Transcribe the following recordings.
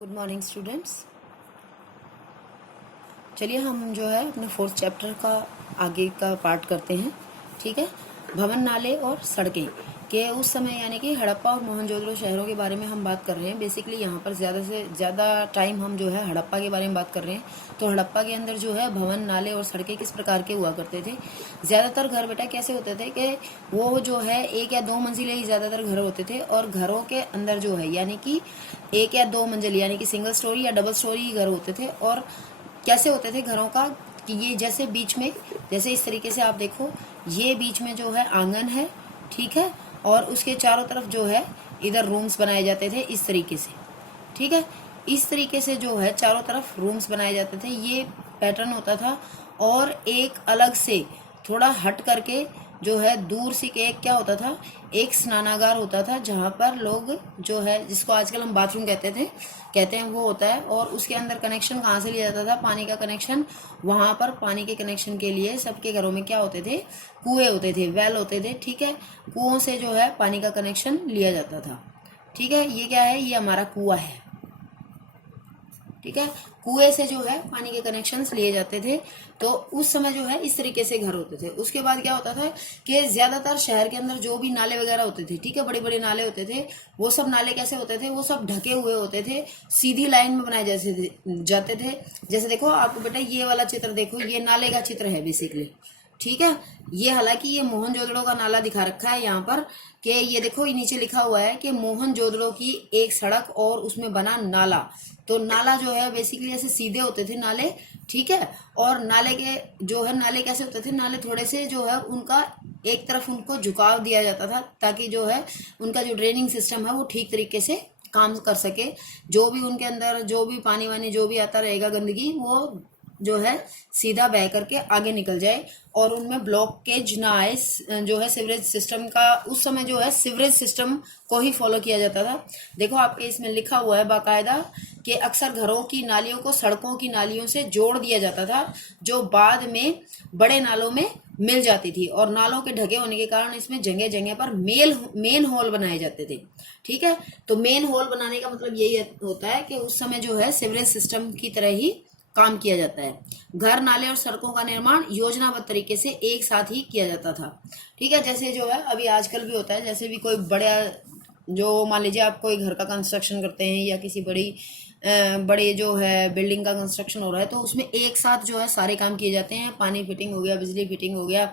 Good morning students. चलिए हम जो है अपने फोर्थ चैप्टर का आगे का पार्ट करते हैं। ठीक है, भवन, नाले और सड़कें के उस समय यानी कि हड़प्पा और मोहनजोदड़ो शहरों के बारे में हम बात कर रहे हैं। बेसिकली यहाँ पर ज़्यादा से ज़्यादा टाइम हम जो है हड़प्पा के बारे में बात कर रहे हैं। तो हड़प्पा के अंदर जो है भवन, नाले और सड़कें किस प्रकार के हुआ करते थे। ज़्यादातर घर बेटा कैसे होते थे कि वो जो है एक या दो मंजिले ही ज़्यादातर घर होते थे, और घरों के अंदर जो है यानी कि एक या दो मंजिल यानी कि सिंगल स्टोरी या डबल स्टोरी ही घर होते थे। और कैसे होते थे घरों का कि ये जैसे बीच में, जैसे इस तरीके से आप देखो, ये बीच में जो है आंगन है, ठीक है, और उसके चारों तरफ जो है इधर रूम्स बनाए जाते थे इस तरीके से। ठीक है, इस तरीके से जो है चारों तरफ रूम्स बनाए जाते थे, ये पैटर्न होता था। और एक अलग से थोड़ा हट करके जो है दूर से एक क्या होता था, एक स्नानागार होता था, जहाँ पर लोग जो है, जिसको आजकल हम बाथरूम कहते हैं वो होता है। और उसके अंदर कनेक्शन कहाँ से लिया जाता था, पानी का कनेक्शन। वहाँ पर पानी के कनेक्शन के लिए सबके घरों में क्या होते थे, कुएं होते थे, वेल होते थे। ठीक है, कुओं से जो है पानी का कनेक्शन लिया जाता था। ठीक है, ये क्या है, ये हमारा कुआं है। ठीक है, कुएं से जो है पानी के कनेक्शंस लिए जाते थे। तो उस समय जो है इस तरीके से घर होते थे। उसके बाद क्या होता था कि ज्यादातर शहर के अंदर जो भी नाले वगैरह होते थे, ठीक है, बड़े बड़े नाले होते थे, वो सब नाले कैसे होते थे, वो सब ढके हुए होते थे, सीधी लाइन में बनाए जाते थे। जैसे देखो आपको बेटा ये वाला चित्र देखो, ये नाले का चित्र है बेसिकली। ठीक है, ये हालांकि ये मोहनजोदड़ो का नाला दिखा रखा है यहाँ पर, कि ये देखो ये नीचे लिखा हुआ है कि मोहनजोदड़ो की एक सड़क और उसमें बना नाला। तो नाला जो है बेसिकली ऐसे सीधे होते थे नाले। ठीक है, और नाले के जो है, नाले कैसे होते थे, नाले थोड़े से जो है उनका एक तरफ उनको झुकाव दिया जाता था, ताकि जो है उनका जो ड्रेनिंग सिस्टम है वो ठीक तरीके से काम कर सके। जो भी उनके अंदर जो भी पानी वानी जो भी आता रहेगा गंदगी, वो जो है सीधा बह करके आगे निकल जाए और उनमें ब्लॉकेज ना आए। जो है सीवरेज सिस्टम का उस समय जो है सीवरेज सिस्टम को ही फॉलो किया जाता था। देखो आपके इसमें लिखा हुआ है बाकायदा कि अक्सर घरों की नालियों को सड़कों की नालियों से जोड़ दिया जाता था, जो बाद में बड़े नालों में मिल जाती थी। और नालों के ढके होने के कारण इसमें जगह जगह पर मेन होल बनाए जाते थे। ठीक है, तो मेन होल बनाने का मतलब यही होता है कि उस समय जो है सीवरेज सिस्टम की तरह ही काम किया जाता है। घर, नाले और सड़कों का निर्माण योजनाबद्ध तरीके से एक साथ ही किया जाता था। ठीक है, जैसे जो है अभी आजकल भी होता है, जैसे भी कोई बड़ा, जो मान लीजिए आप कोई घर का कंस्ट्रक्शन करते हैं या किसी बड़े जो है बिल्डिंग का कंस्ट्रक्शन हो रहा है, तो उसमें एक साथ जो है सारे काम किए जाते हैं। पानी फिटिंग हो गया, बिजली फिटिंग हो गया,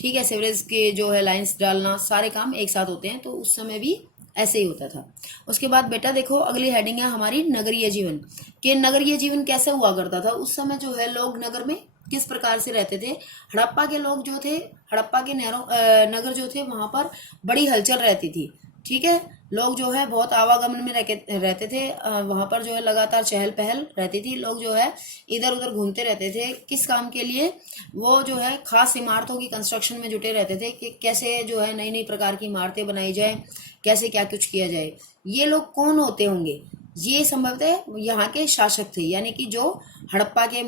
ठीक है, सीवरेज के जो है लाइंस डालना, सारे काम एक साथ होते हैं। तो उस समय भी ऐसे ही होता था। उसके बाद बेटा देखो अगली हेडिंग है हमारी नगरीय जीवन। कि नगरीय जीवन कैसे हुआ करता था उस समय, जो है लोग नगर में किस प्रकार से रहते थे। हड़प्पा के लोग जो थे, हड़प्पा के नगर जो थे, वहां पर बड़ी हलचल रहती थी। ठीक है, लोग जो है बहुत आवागमन में रहते थे। वहां पर जो है लगातार चहल पहल रहती थी। लोग जो है इधर उधर घूमते रहते थे। किस काम के लिए, वो जो है खास इमारतों की कंस्ट्रक्शन में जुटे रहते थे कि कैसे जो है नई नई प्रकार की इमारतें बनाई जाए, कैसे क्या कुछ किया जाए। ये लोग कौन होते होंगे, ये संभवतः यहाँ के शासक थे, यानी कि जो हड़प्पा के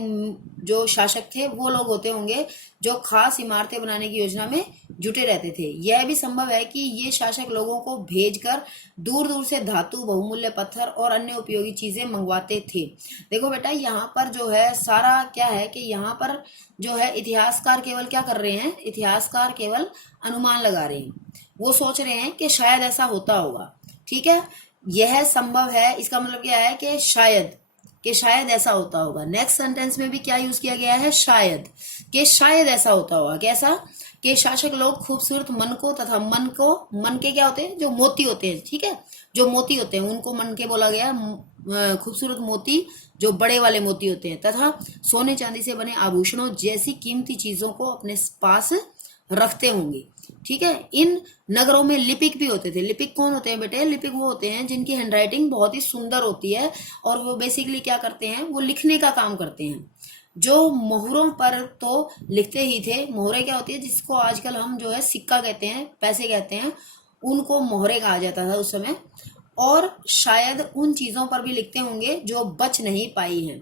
जो शासक थे वो लोग होते होंगे, जो खास इमारतें बनाने की योजना में जुटे रहते थे। यह भी संभव है कि ये शासक लोगों को भेजकर दूर दूर से धातु, बहुमूल्य पत्थर और अन्य उपयोगी चीजें मंगवाते थे। देखो बेटा यहाँ पर जो है सारा क्या है कि यहाँ पर जो है इतिहासकार केवल क्या कर रहे हैं, इतिहासकार केवल अनुमान लगा रहे हैं। वो सोच रहे हैं कि शायद ऐसा होता होगा। ठीक है, यह संभव है, इसका मतलब क्या है कि शायद ऐसा होता होगा। नेक्स्ट सेंटेंस में भी क्या यूज किया गया है, शायद, कि शायद ऐसा होता होगा। कैसा, कि शासक लोग खूबसूरत मन को तथा मन के क्या होते हैं, जो मोती होते हैं, ठीक है, जो मोती होते हैं उनको मन के बोला गया। खूबसूरत मोती, जो बड़े वाले मोती होते हैं, तथा सोने चांदी से बने आभूषणों जैसी कीमती चीजों को अपने पास रखते होंगे। ठीक है, इन नगरों में लिपिक भी होते थे। लिपिक कौन होते हैं बेटे, लिपिक वो होते हैं जिनकी हैंडराइटिंग बहुत ही सुंदर होती है, और वो बेसिकली क्या करते हैं, वो लिखने का काम करते हैं। जो मोहरों पर तो लिखते ही थे। मोहरे क्या होती है, जिसको आजकल हम जो है सिक्का कहते हैं, पैसे कहते हैं, उनको मोहरे कहा जाता था उस समय। और शायद उन चीजों पर भी लिखते होंगे जो बच नहीं पाई हैं।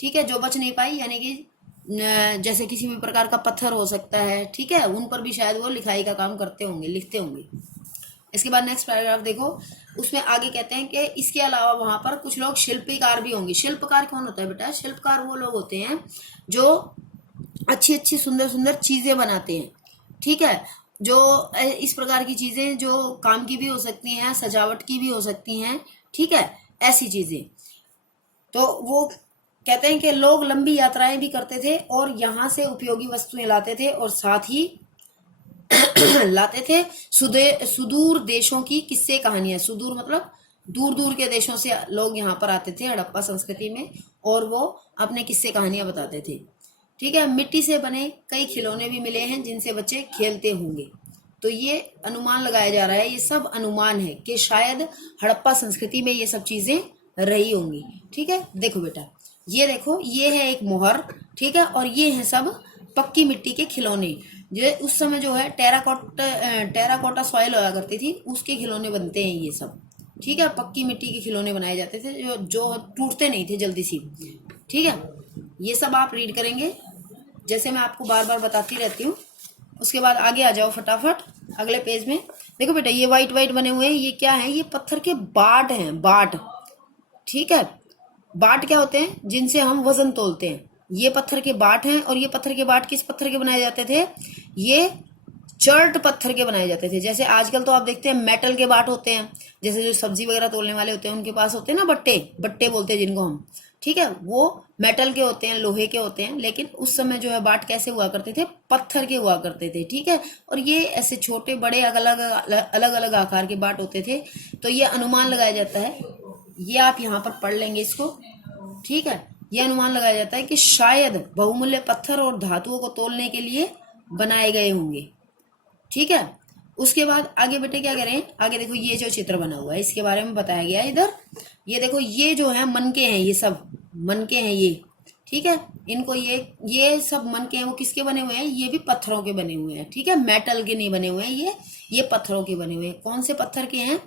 ठीक है, जो बच नहीं पाई यानी कि जैसे किसी भी प्रकार का पत्थर हो सकता है, ठीक है, उन पर भी शायद वो लिखाई का काम करते होंगे, लिखते होंगे। इसके बाद नेक्स्ट पैराग्राफ देखो, उसमें आगे कहते हैं कि इसके अलावा वहां पर कुछ लोग शिल्पकार भी होंगे। शिल्पकार कौन होता है बेटा? शिल्पकार वो लोग होते हैं जो अच्छी अच्छी सुंदर सुंदर चीजें बनाते हैं, ठीक है, जो इस प्रकार की चीजें जो काम की भी हो सकती हैं, सजावट की भी हो सकती हैं, ठीक है, ऐसी चीजें। तो वो कहते हैं कि लोग लंबी यात्राएं भी करते थे और यहाँ से उपयोगी वस्तुएं लाते थे और साथ ही लाते थे सुदूर देशों की किस्से कहानियां। सुदूर मतलब दूर दूर के देशों से लोग यहाँ पर आते थे हड़प्पा संस्कृति में, और वो अपने किस्से कहानियां बताते थे, ठीक है। मिट्टी से बने कई खिलौने भी मिले हैं जिनसे बच्चे खेलते होंगे। तो ये अनुमान लगाया जा रहा है, ये सब अनुमान है कि शायद हड़प्पा संस्कृति में ये सब चीजें रही होंगी, ठीक है। देखो बेटा, ये देखो, ये है एक मोहर, ठीक है, और ये है सब पक्की मिट्टी के खिलौने। जो उस समय जो है टेराकोटा सॉइल होया करती थी, उसके खिलौने बनते हैं ये सब, ठीक है। पक्की मिट्टी के खिलौने बनाए जाते थे जो टूटते नहीं थे जल्दी सी, ठीक है। ये सब आप रीड करेंगे, जैसे मैं आपको बार बार बताती रहती हूँ। उसके बाद आगे आ जाओ फटाफट अगले पेज में। देखो बेटा, ये वाइट वाइट बने हुए हैं, ये क्या है? ये पत्थर के बाट हैं, बाट, ठीक है। बाट क्या होते हैं? जिनसे हम वजन तोलते हैं। ये पत्थर के बाट हैं, और ये पत्थर के बाट किस पत्थर के बनाए जाते थे? ये चर्ट पत्थर के बनाए जाते थे। जैसे आजकल तो आप देखते हैं मेटल के बाट होते हैं, जैसे जो सब्जी वगैरह तोलने वाले होते हैं उनके पास होते हैं ना बट्टे, बट्टे बोलते हैं जिनको हम, ठीक है, वो मेटल के होते हैं, लोहे के होते हैं। लेकिन उस समय जो है बाट कैसे हुआ करते थे? पत्थर के हुआ करते थे, ठीक है। और ये ऐसे छोटे बड़े अलग अलग आकार के बाट होते थे। तो ये अनुमान लगाया जाता है, ये आप यहाँ पर पढ़ लेंगे इसको, ठीक है। ये अनुमान लगाया जाता है कि शायद बहुमूल्य पत्थर और धातुओं को तोलने के लिए बनाए गए होंगे, ठीक है। उसके बाद आगे बेटे क्या करें? आगे देखो, ये जो चित्र बना हुआ है इसके बारे में बताया गया है इधर। ये देखो, ये जो है मनके हैं, ये सब मनके हैं ये, ठीक है। इनको ये सब मनके हैं, वो किसके बने हुए हैं? ये भी पत्थरों के बने हुए हैं, ठीक है, मेटल के नहीं बने हुए हैं, ये पत्थरों के बने हुए हैं। कौन से पत्थर के हैं?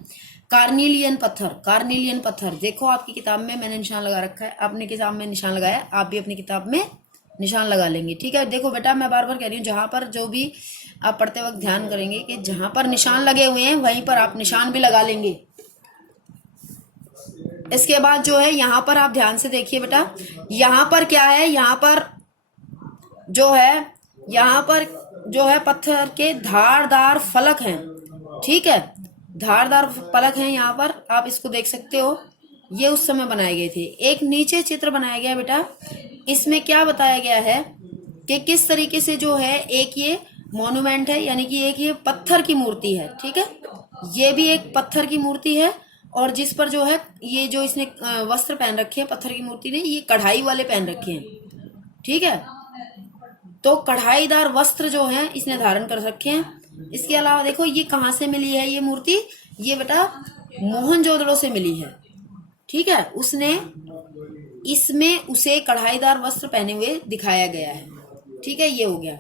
कार्निलियन पत्थर, कार्निलियन पत्थर। देखो आपकी किताब में मैंने निशान लगा रखा है, आपने किताब में निशान लगाया, आप भी अपनी किताब में निशान लगा लेंगे, ठीक है। देखो बेटा, मैं बार बार कह रही हूँ, जहां पर जो भी आप पढ़ते वक्त ध्यान करेंगे कि जहां पर निशान लगे हुए हैं वहीं पर आप निशान भी लगा लेंगे। इसके बाद जो है यहाँ पर आप ध्यान से देखिए बेटा, यहाँ पर क्या है? यहाँ पर जो है पत्थर के धारदार फलक हैं, ठीक है, धारदार फलक हैं यहाँ पर, आप इसको देख सकते हो। ये उस समय बनाए गए थे। एक नीचे चित्र बनाया गया बेटा, इसमें क्या बताया गया है कि किस तरीके से जो है एक ये मॉन्यूमेंट है, यानी कि एक ये पत्थर की मूर्ति है, ठीक है। ये भी एक पत्थर की मूर्ति है, और जिस पर जो है ये जो इसने वस्त्र पहन रखे हैं पत्थर की मूर्ति ने, ये कढ़ाई वाले पहन रखे हैं, ठीक है। तो कढ़ाईदार वस्त्र जो है इसने धारण कर रखे हैं। इसके अलावा देखो, ये कहाँ से मिली है ये मूर्ति? ये बेटा मोहनजोदड़ो से मिली है, ठीक है। इसमें उसे कढ़ाईदार वस्त्र पहने हुए दिखाया गया है, ठीक है। ये हो गया।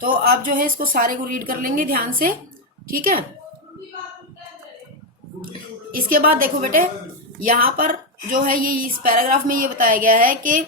तो आप जो है इसको सारे को रीड कर लेंगे ध्यान से, ठीक है। इसके बाद देखो बेटे, यहाँ पर जो है ये इस पैराग्राफ में ये बताया गया है कि